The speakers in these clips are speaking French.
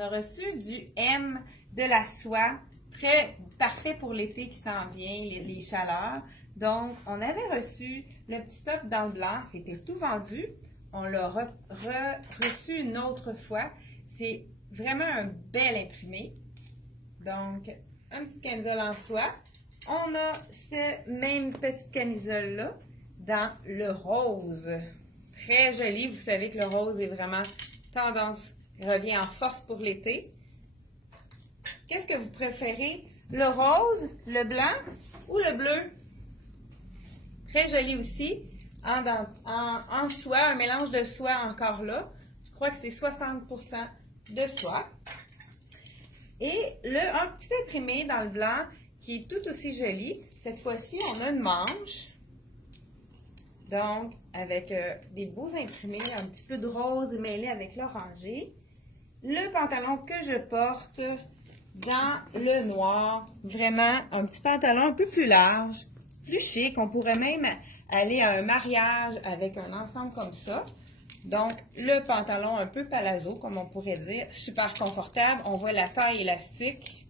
a reçu du M de la soie, très parfait pour l'été qui s'en vient, les chaleurs. Donc, on avait reçu le petit top dans le blanc, c'était tout vendu. On l'a reçu une autre fois. C'est vraiment un bel imprimé. Donc, un petit camisole en soie. On a cette même petite camisole-là dans le rose. Très joli. Vous savez que le rose est vraiment tendance, revient en force pour l'été. Qu'est-ce que vous préférez? Le rose, le blanc ou le bleu? Très joli aussi. En soie, un mélange de soie encore là. Je crois que c'est 60% de soie. Et un petit imprimé dans le blanc qui est tout aussi joli. Cette fois-ci, on a une manche. Donc, avec des beaux imprimés, un petit peu de rose mêlé avec l'orangé. Le pantalon que je porte dans le noir. Vraiment, un petit pantalon un peu plus large, plus chic. On pourrait même aller à un mariage avec un ensemble comme ça. Donc, le pantalon un peu palazzo, comme on pourrait dire, super confortable. On voit la taille élastique.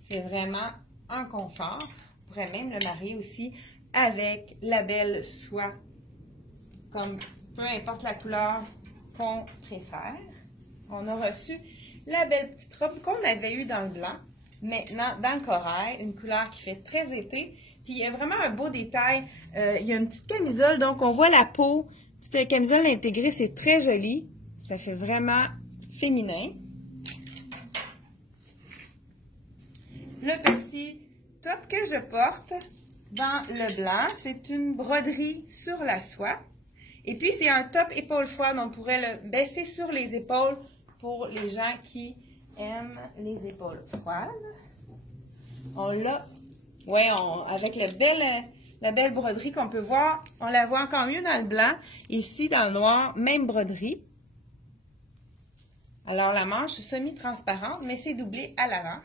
C'est vraiment un confort. On pourrait même le marier aussi avec la belle soie, comme peu importe la couleur qu'on préfère. On a reçu la belle petite robe qu'on avait eue dans le blanc. Maintenant, dans le corail, une couleur qui fait très été. Puis, il y a vraiment un beau détail. Il y a une petite camisole, donc on voit la peau. Petite camisole intégrée, c'est très joli. Ça fait vraiment féminin. Le petit top que je porte dans le blanc, c'est une broderie sur la soie. Et puis, c'est un top épaule froide. On pourrait le baisser sur les épaules pour les gens qui aiment les épaules froides. On l'a, ouais, avec la belle broderie qu'on peut voir, on la voit encore mieux dans le blanc. Ici, dans le noir, même broderie. Alors, la manche est semi-transparente, mais c'est doublé à l'avant.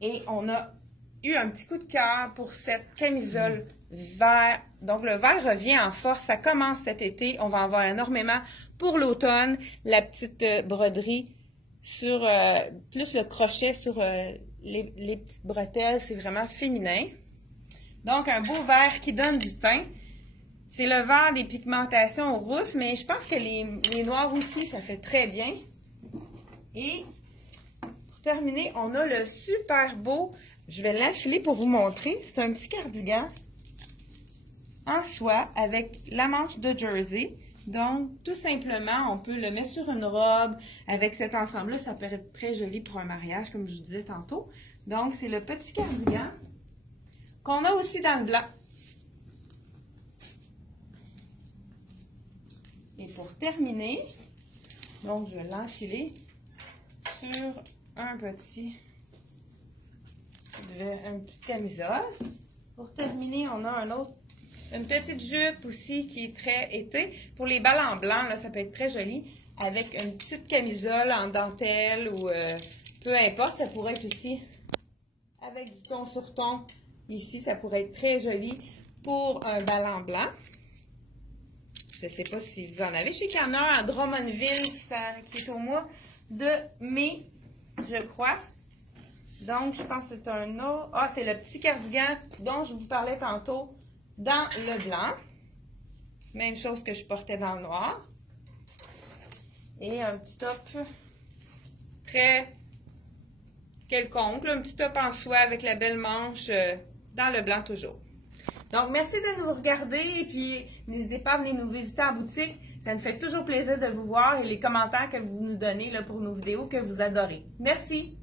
Et on a eu un petit coup de cœur pour cette camisole vert. Donc, le vert revient en force. Ça commence cet été. On va en voir énormément pour l'automne. La petite broderie sur, plus le crochet sur les petites bretelles. C'est vraiment féminin. Donc, un beau vert qui donne du teint. C'est le vert des pigmentations rousses, mais je pense que les noirs aussi, ça fait très bien. Et pour terminer, on a le super beau, je vais l'enfiler pour vous montrer. C'est un petit cardigan en soie avec la manche de jersey. Donc, tout simplement, on peut le mettre sur une robe. Avec cet ensemble-là, ça peut être très joli pour un mariage, comme je vous disais tantôt. Donc, c'est le petit cardigan qu'on a aussi dans le blanc. Et pour terminer, donc je vais l'enfiler sur une petite camisole. Pour terminer, on a une petite jupe aussi qui est très été. Pour les balles en blanc, là, ça peut être très joli. Avec une petite camisole en dentelle ou peu importe, ça pourrait être aussi avec du ton sur ton. Ici, ça pourrait être très joli pour un bal en blanc. Je ne sais pas si vous en avez. Je sais qu'il y en a un à Drummondville qui est au mois de mai, je crois. Donc, je pense que c'est un autre. Ah, c'est le petit cardigan dont je vous parlais tantôt dans le blanc. Même chose que je portais dans le noir. Et un petit top très quelconque. Là, un petit top en soie avec la belle manche dans le blanc toujours. Donc, merci de nous regarder et puis n'hésitez pas à venir nous visiter en boutique. Ça nous fait toujours plaisir de vous voir et les commentaires que vous nous donnez là, pour nos vidéos que vous adorez. Merci!